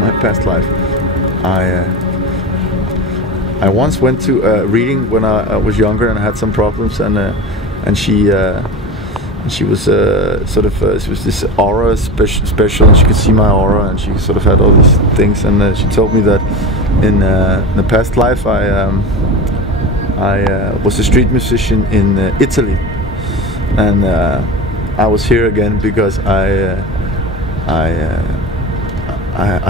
my past life. I once went to a reading when I was younger and I had some problems, and she was sort of she was this aura special, and she could see my aura, and she sort of had all these things, and she told me that in the past life I was a street musician in Italy, and I was here again because I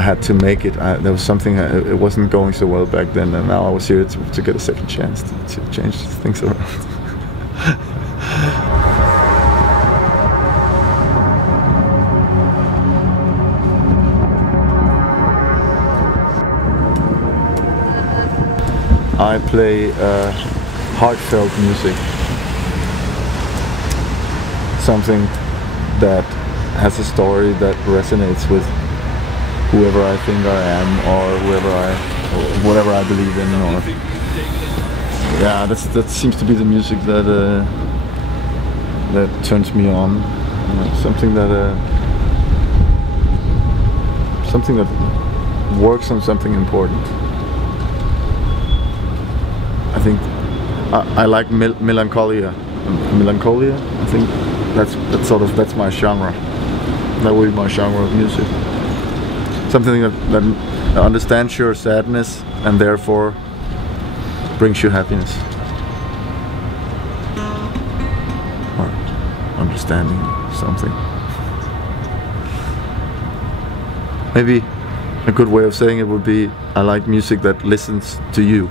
had to make it. There was something, it wasn't going so well back then, and now I was here to get a second chance to change things around. I play heartfelt music, something that has a story that resonates with whoever I think I am, or whatever I believe in, or yeah, that seems to be the music that that turns me on. You know, something that works on something important. I think I like melancholia. I think that's my genre. That would be my genre of music. Something that understands your sadness and therefore brings you happiness, or understanding something. Maybe a good way of saying it would be, I like music that listens to you.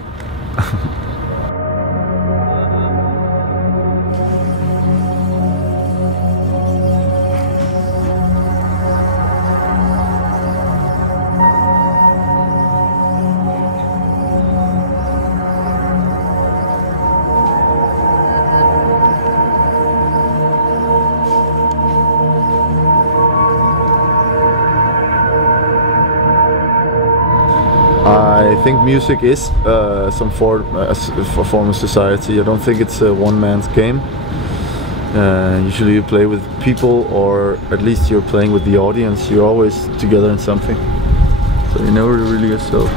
I think music is some form of society. I don't think it's a one man's game. Usually you play with people, or at least you're playing with the audience. You're always together in something, so you never really yourself.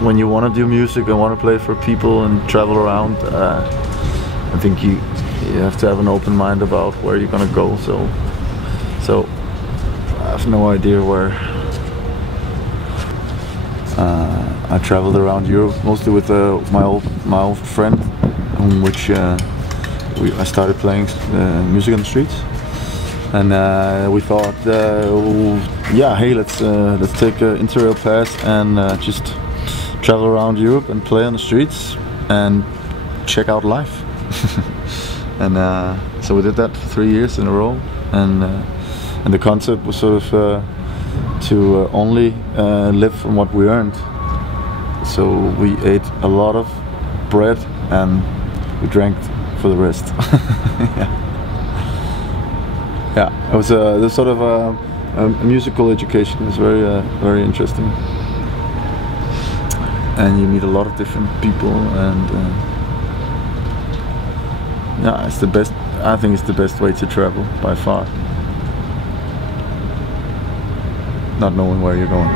When you want to do music and want to play for people and travel around, I think you have to have an open mind about where you're gonna go. So I have no idea where. I traveled around Europe mostly with my old friend, on which I started playing music on the streets, and we thought, yeah, hey, let's take an Interrail pass and just travel around Europe and play on the streets and check out life. And so we did that for 3 years in a row, and the concept was sort of to only live from what we earned. So we ate a lot of bread and we drank for the rest. Yeah, it was a sort of a musical education. It was very interesting, and you meet a lot of different people, and yeah, it's the best. I think it's the best way to travel by far. Not knowing where you're going.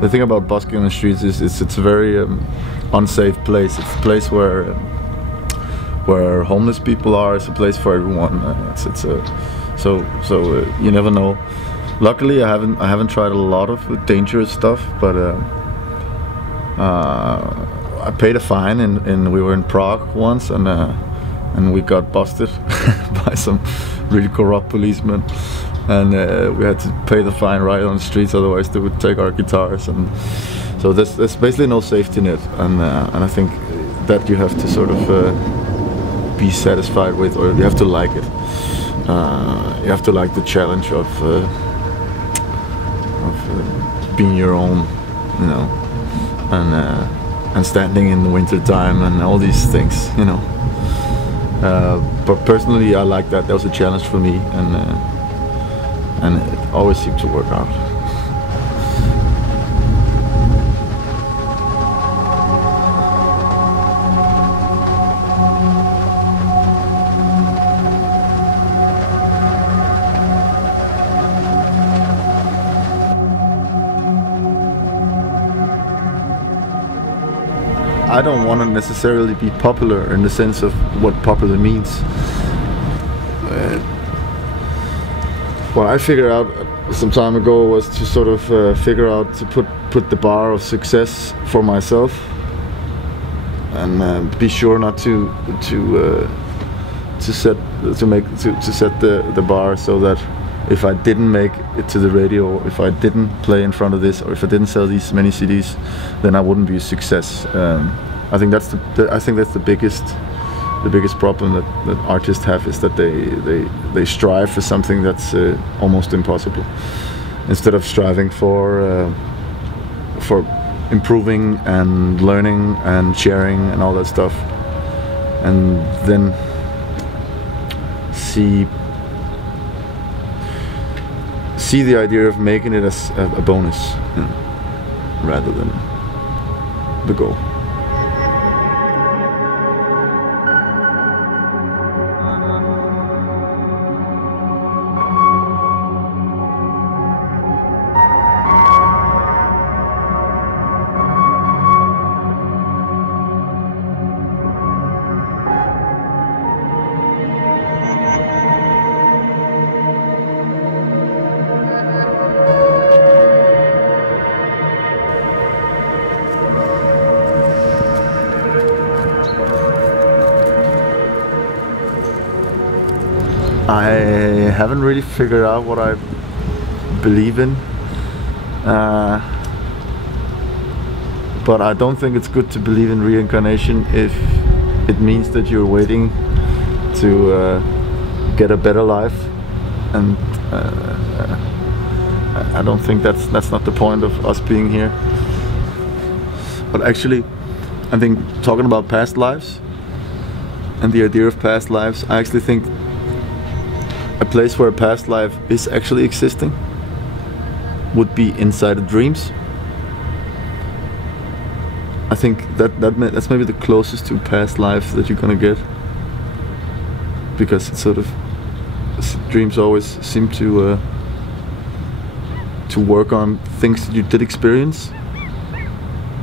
The thing about busking on the streets is it's a very unsafe place. It's a place where homeless people are. It's a place for everyone. So you never know. Luckily, I haven't tried a lot of dangerous stuff, but I paid a fine, and we were in Prague once, and we got busted by some really corrupt policemen, and we had to pay the fine right on the streets, otherwise they would take our guitars, and so there's basically no safety net, and I think that you have to sort of be satisfied with, or you have to like it. You have to like the challenge of being your own, you know, and standing in the winter time and all these things, you know. But personally, I like that. That was a challenge for me, and it always seemed to work out. I don't want to necessarily be popular in the sense of what popular means. What I figured out some time ago was to sort of figure out to put the bar of success for myself, and be sure not to set the bar so that if I didn't make it to the radio, or if I didn't play in front of this, or if I didn't sell these many CDs, then I wouldn't be a success. I think that's the biggest problem that artists have, is that they strive for something that's almost impossible, instead of striving for improving and learning and sharing and all that stuff, and then see the idea of making it as a bonus, rather than the goal. I haven't really figured out what I believe in, but I don't think it's good to believe in reincarnation if it means that you're waiting to get a better life, and I don't think that's not the point of us being here. But actually, I think talking about past lives and the idea of past lives, I actually think a place where a past life is actually existing would be inside of dreams. I think that's maybe the closest to past life that you're gonna get, because it's sort of, dreams always seem to work on things that you did experience,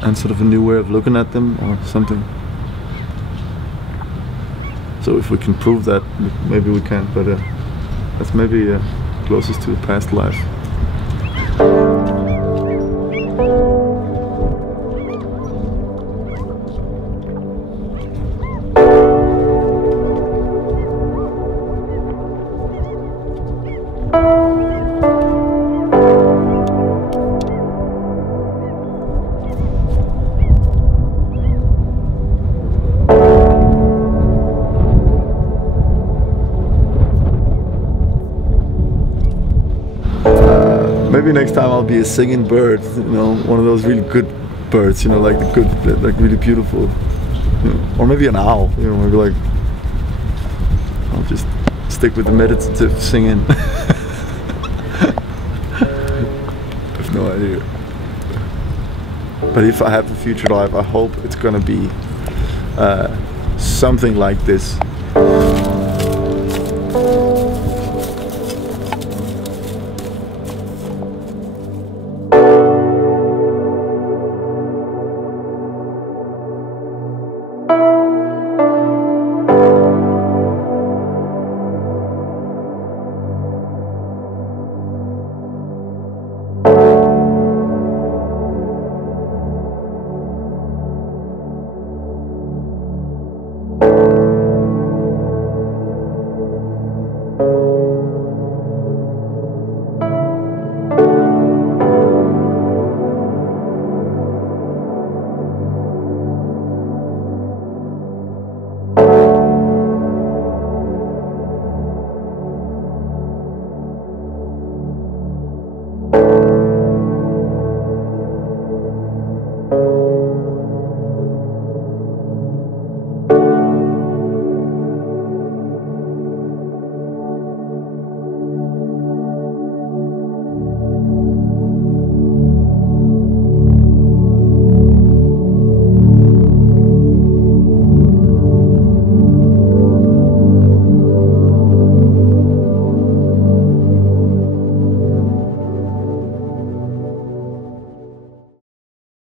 and sort of a new way of looking at them or something. So if we can prove that, maybe we can, but that's maybe closest to a past life. Maybe next time I'll be a singing bird, you know, one of those really good birds, you know, like the good, like really beautiful, you know, or maybe an owl, you know, maybe like, I'll just stick with the meditative singing. I have no idea. But if I have a future life, I hope it's gonna be something like this.